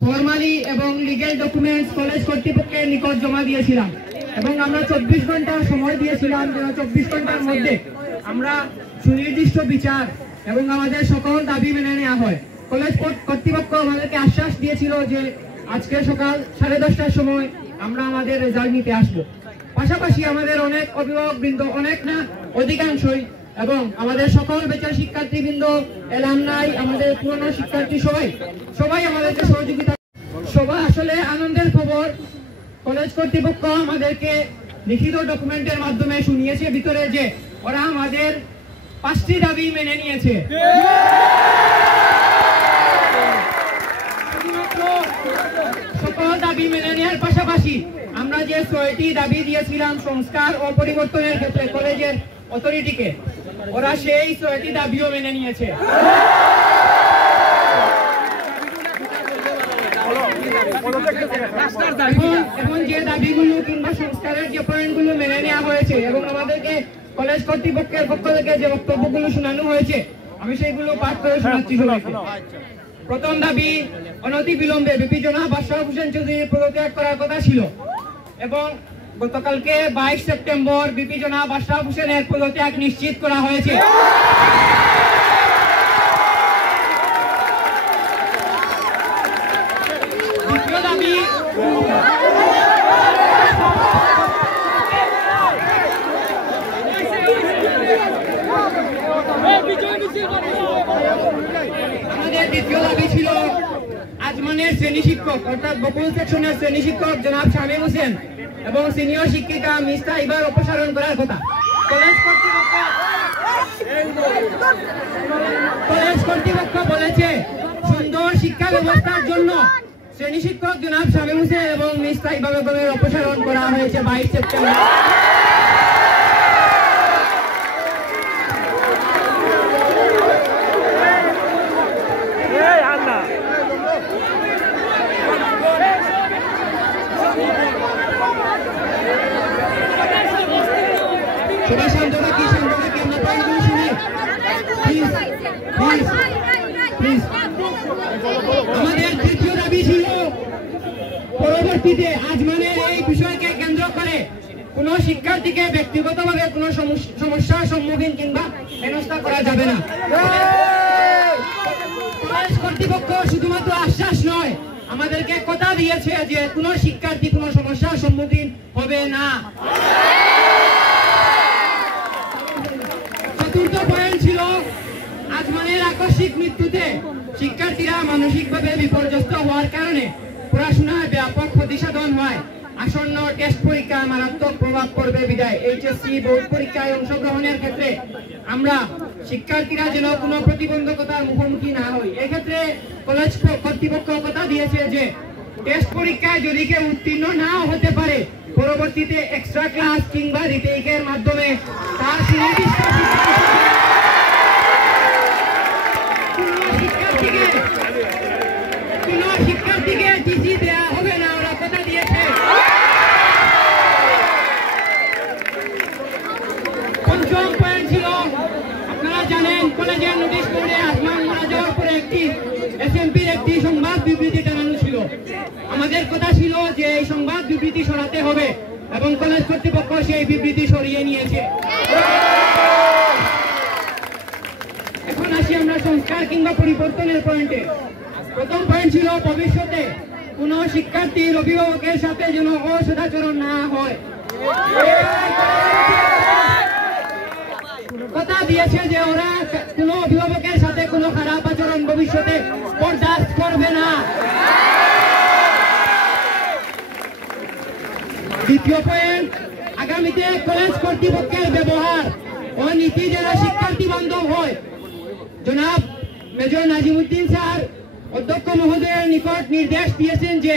Formally এবং legal documents college কর্তৃপক্ষের নিকট জমা দিয়েছিলাম এবং আমরা 24 ঘন্টা সময় দিয়েছিলাম যে 24 ঘন্টার মধ্যে আমরা সুনির্দিষ্ট বিচার এবং আমাদের সকল দাবি মেনে নেওয়া হয়। কলেজ কর্তৃপক্ষ আমাদেরকে আশ্বাস দিয়েছিল যে আজকে সকাল 10:30টার সময় আমরা আমাদের রেজাল্ট নিতে আসবো। পাশাপাশি আমাদের অনেক অভিভাবকবৃন্দ, অনেক না অধিকাংশই, এবং আমাদের সকল বেচার শিক্ষার্থীবৃন্দ, এলামনাই, আমাদের পুরনো শিক্ষার্থী সবাই আমাদেরকে সহযোগিতা। সবাই আসলে আনন্দের খবর, কলেজ কর্তৃপক্ষ আমাদেরকে লিখিত ডকুমেন্টের মাধ্যমে শুনিয়েছে ভিতরে যে ওরা আমাদের 5টি দাবি মেনে নিয়েছে। সকল দাবি মেনে নেওয়ার পাশাপাশি আমরা যে 6টি দাবি দিয়েছিলাম সংস্কার ও পরিবর্তনের ক্ষেত্রে কলেজের অথরিটিকে, ওরা সেই 6টি দাবিও মেনে নিয়েছে। এখন যে দাবিগুলো কিংবা সংস্কারের যে পয়েন্টগুলো মেনে নেওয়া হয়েছে এবং আমাদেরকে কলেজ কর্তৃপক্ষের পক্ষ থেকে যে বক্তব্যগুলো শোনানো হয়েছে, আমি সেইগুলো পাঠ করে শোনাচ্ছি সবাইকে। প্রথম দাবি, অনতি বিলম্বে ভিপি জনাব আশরাফ হোসেন চৌধুরীর পদত্যাগ করার কথা ছিল এবং গতকালকে 22 সেপ্টেম্বর ভিপি জনাব আশরাফ হোসেনের পদত্যাগ নিশ্চিত করা হয়েছে। দ্বিতীয় দাবি, আমাদের দ্বিতীয় দাবি ছিল আজমানের শ্রেণী শিক্ষক অর্থাৎ বকুল সেকশনের শ্রেণী শিক্ষক জনাব শামীম হোসেন এবং সিনিয়র শিক্ষিকা মিস তাইবার অপসারণ করার কথা। কলেজ কর্তৃপক্ষ বলেছে সুন্দর শিক্ষা ব্যবস্থার জন্য শ্রেণী শিক্ষক জনাব শামীম হোসেন এবং মিস তাইবা বেগমের অপসারণ করা হয়েছে 22 সেপ্টেম্বর। আমাদের তৃতীয় দাবি ছিল পরবর্তীতে আজমানের এই বিষয়কে কেন্দ্র করে কোন শিক্ষার্থীকে ব্যক্তিগতভাবে কোন সমস্যার সম্মুখীন কিংবা হেনস্থা করা যাবে না। কলেজ কর্তৃপক্ষ শুধুমাত্র আশ্বাস নয়, আমাদেরকে কথা দিয়েছে যে কোন শিক্ষার্থী কোন সমস্যার সম্মুখীন হবে না। চতুর্থ পয়েন্ট ছিল আজমানের আকস্মিক মৃত্যুতে শিক্ষার্থীরা মানসিকভাবে বিপর্যস্ত হওয়ার কারণে পড়াশোনায় ব্যাপক ক্ষতিসাধন হয়। আসন্ন টেস্ট পরীক্ষা মারাত্মক প্রভাব পড়বে বিধায় এইচএসসি বোর্ড পরীক্ষায় অংশগ্রহণের ক্ষেত্রে আমরা শিক্ষার্থীরা যেন কোনো প্রতিবন্ধকতার মুখোমুখি না হই। এক্ষেত্রে কলেজ কর্তৃপক্ষ কথা দিয়েছে যে টেস্ট পরীক্ষায় যদি কেউ উত্তীর্ণ নাও হতে পারে, পরবর্তীতে এক্সট্রা ক্লাস কিংবা রিটেকের মাধ্যমে তার সুনির্দিষ্ট শিক্ষার্থীকে টিসি দেওয়া হবে না, ওরা কথা দিয়েছে। পঞ্চম পয়েন্ট ছিল, আপনারা জানেন কলেজের নোটিশ বোর্ডে আসমান মারা যাওয়ার পরে একটি এসএমপির একটি সংবাদ বিবৃতি টানানো ছিল। আমাদের কথা ছিল যে এই সংবাদ বিবৃতি সরাতে হবে এবং কলেজ কর্তৃপক্ষ সেই বিবৃতি সরিয়ে নিয়েছে। এখন আসি আমরা সংস্কার কিংবা পরিবর্তনের পয়েন্টে। প্রথম পয়েন্ট ছিল ভবিষ্যতে কোন শিক্ষার্থীর অভিভাবকের সাথে যেন অসদাচরণ না হয়। কথা দিয়েছে যে ওরা কোন অভিভাবকের সাথে কোনো খারাপ আচরণ ভবিষ্যতে বরদাস্ত করবে না। দ্বিতীয় পয়েন্ট, আগামীতে কলেজ কর্তৃপক্ষের ব্যবহার ও নীতি যেন শিক্ষার্থী বান্ধব হয়। জনাব মেজর নাজিমুদ্দিন স্যার অধ্যক্ষ মহোদয়ের নিকট নির্দেশ দিয়েছেন যে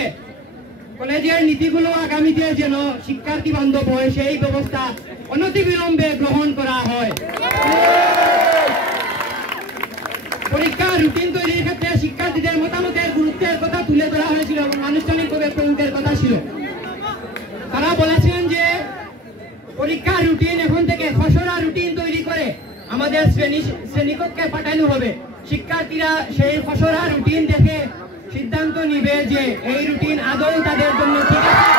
কলেজের নীতিগুলো আগামীতে যেন শিক্ষার্থী বান্ধব হয়, সেই ব্যবস্থা অনতিবিলম্বে গ্রহণ করা হয়। পরীক্ষার রুটিন তৈরির ক্ষেত্রে শিক্ষার্থীদের মতামতের গুরুত্বের কথা তুলে ধরা হয়েছিল এবং আনুষ্ঠানিকভাবে প্রয়োগের কথা ছিল। তারা বলেছেন যে পরীক্ষার রুটিন এখন থেকে খসড়া রুটিন তৈরি করে আমাদের শ্রেণীকক্ষে পাঠানো হবে। শিক্ষার্থীরা সেই খসড়া রুটিন দেখে সিদ্ধান্ত নিবে যে এই রুটিন আদৌ তাদের জন্য ঠিক আছে।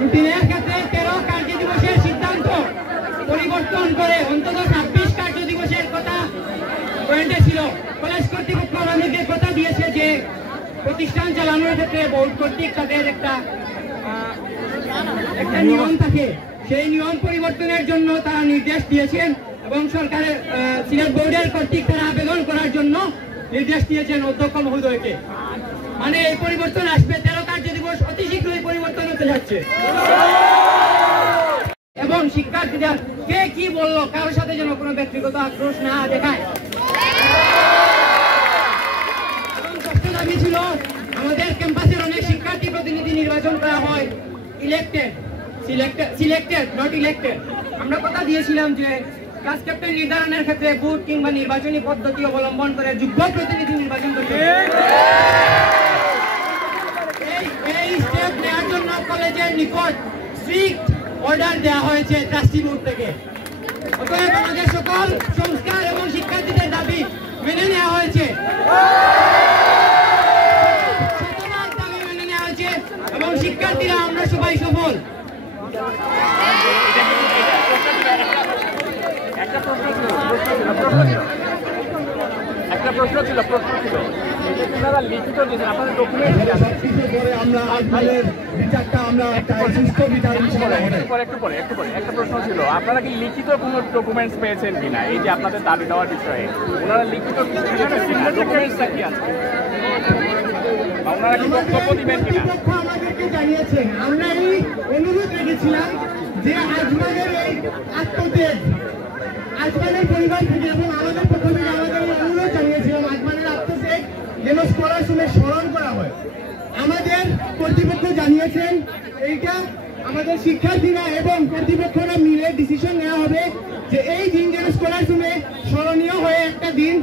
রুটিনের ক্ষেত্রে 13 কার্য দিবসের সিদ্ধান্ত পরিবর্তন করে অন্তত 26 কার্য দিবসের কথা পয়েন্টে ছিল। কলেজ কর্তৃপক্ষ আমাদেরকে কথা দিয়েছে যে প্রতিষ্ঠান চালানোর ক্ষেত্রে বোর্ড কর্তৃক তাদের একটা নিয়ম থাকে, সেই নিয়ম পরিবর্তনের জন্য তারা নির্দেশ দিয়েছেন এবং সরকারের সিলেট বোর্ডের কর্তৃক তারা আবেদন করার জন্য নির্দেশ দিয়েছেন অধ্যক্ষ মহোদয়কে। মানে এই পরিবর্তন আসবে, 13 কার্য দিবস অতি শীঘ্রই পরিবর্তন হতে যাচ্ছে। এবং শিক্ষার্থীরা কে কি বললো কারোর সাথে যেন কোনো ব্যক্তিগত আক্রোশ না দেখায়। এবং ষষ্ঠ দাবি ছিল আমাদের ক্যাম্পাসের অনেক শিক্ষার্থী প্রতিনিধি নির্বাচন করা হয় সিলেক্টেড নট ইলেক্টেড। আমরা কথা দিয়েছিলাম যে ক্লাস ক্যাপ্টেন নির্ধারণের ক্ষেত্রে বুথ কিংবা নির্বাচনী পদ্ধতি অবলম্বন করে যোগ্য প্রতিনিধি নির্বাচন করতে এই স্টেপ নেওয়ার জন্য কলেজের নিকট স্ট্রিক্ট অর্ডার দেওয়া হয়েছে ট্রাস্টি বোর্ড থেকে। অতএব আমাদের সকল সংস্কার এবং শিক্ষার্থীদের দাবি মেনে নেওয়া হয়েছে, দাবি মেনে নেওয়া হয়েছে এবং শিক্ষার্থীরা আমরা সবাই সফল। একটা প্রশ্ন ছিল আপনারা লিখিত দিয়েছেন আপনাদের ডকুমেন্ট আমরা আজকালের বিচারটা আমরা একটু পরে একটা প্রশ্ন ছিল আপনারা কি লিখিত কোনো ডকুমেন্টস পেয়েছেন কিনা এই যে আপনাদের দাবি দেওয়ার বিষয়ে ওনারা লিখিত ডকুমেন্টসটা কি আছে ওনারা কি বক্তব্য দিবেন কিনা আমাদেরকে জানিয়েছেন। আমরা এই অনুরোধ রেখেছিলাম যে আজমানের এই আত্মত্যাগ আজমানের পরিবার থেকে এবং আমাদের পক্ষ থেকে আমাদের অনুরোধ জানিয়েছিলাম আজমানের আত্মত্যাগ যেন স্কলারশিপে স্মরণ করা হয়। আমাদের কর্তৃপক্ষ জানিয়েছেন এইটা আমাদের শিক্ষার্থীরা এবং কর্তৃপক্ষরা মিলে ডিসিশন নেওয়া হবে যে এই দিন যেন স্কলারশিপে স্মরণীয় হয়ে একটা দিন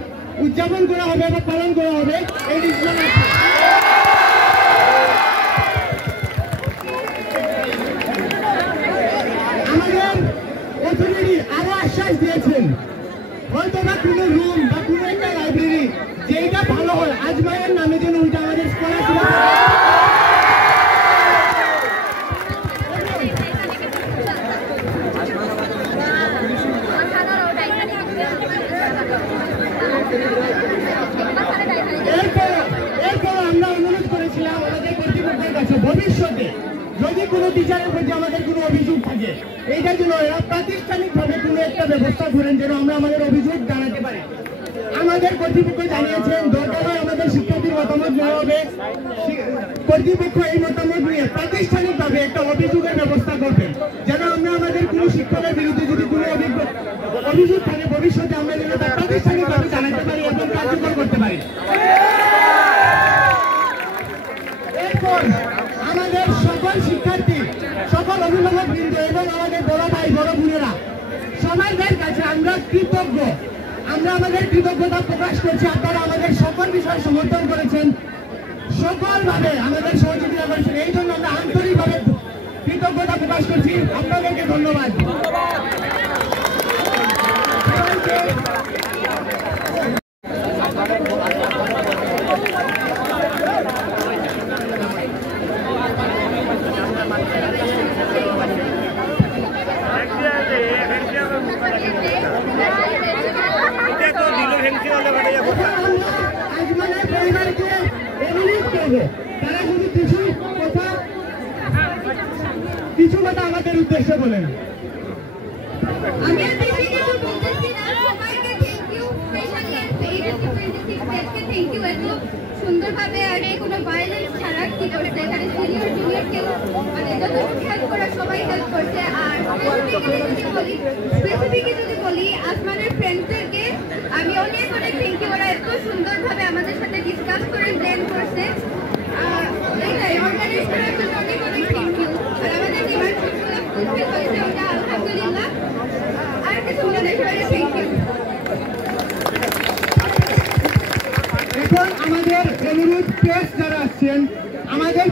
উদযাপন করা হবে বা পালন করা হবে এই ডিসিশন আছে। আমাদের অথরিটি আরো আশ্বাস দিয়েছেন হয়তো বা কোনো রুম বা কোনো একটা লাইব্রেরি যেটা ভালো হয় আজমানের নামে যেন ওইটা আমাদের স্কলারশিপ এরপর আমরা অনুরোধ করেছিলাম আমাদের কর্তৃপক্ষের কাছে ভবিষ্যতে যদি কোনো টিচারের প্রতি আমাদের কোনো অভিযোগ থাকে এইটার জন্য এরা প্রাতিষ্ঠানিকভাবে কোনো একটা ব্যবস্থা করেন যেন আমরা আমাদের অভিযোগ জানাতে পারি। আমাদের কর্তৃপক্ষ জানিয়েছেন দরকার হয় আমাদের শিক্ষার্থীর মতামত নেওয়া হবে, কর্তৃপক্ষ এই মতামত নিয়ে প্রাতিষ্ঠানিকভাবে একটা অভিযোগের ব্যবস্থা করবেন যেন আমরা আমাদের কোনো শিক্ষকের বিরুদ্ধে যদি কোনো অভিযোগ থাকে ভবিষ্যতে আমরা যেন তা প্রাতিষ্ঠানিকভাবে জানাতে পারি এবং কার্যকর করতে পারি। এরপর আমাদের সকল শিক্ষার্থী সকল অভিভাবক বৃন্দ এবং আমাদের বড় ভাই বড় বোনেরা সবাইদের কাছে আমরা কৃতজ্ঞ। আমরা আমাদের কৃতজ্ঞতা প্রকাশ করছি আপনারা আমাদের সকল বিষয় সমর্থন করেছেন, সকলভাবে আমাদের সহযোগিতা করেছেন, এই জন্য আমরা আন্তরিকভাবে কৃতজ্ঞতা প্রকাশ করছি। আপনাদেরকে ধন্যবাদ। কিছু কথা আমাদের উদ্দেশ্যে বলেন। সুন্দরভাবে আগে কোনো ভায়োলেন্স ছাড়া কি করছে এখানে সিনিয়র জুনিয়র কেউ মানে যতটুকু হেল্প করা সবাই হেল্প করছে। আর স্পেসিফিকলি যদি বলি আসমানের ফ্রেন্ডসদেরকে আমি অনেক অনেক থ্যাংক ইউ। ওরা এত সুন্দরভাবে আমাদের সাথে ডিসকাস করে প্ল্যান করছে আর এইটাই অর্গানাইজ করার জন্য অনেক অনেক থ্যাংক ইউ। আর আমাদের ডিমান্ড সবগুলো ফুলফিল হয়েছে ওটা আলহামদুলিল্লাহ। আর কিছু বলে সবাইকে থ্যাংক ইউ। আমাদের অনুরোধ প্রেস যারা আসছেন, আমাদের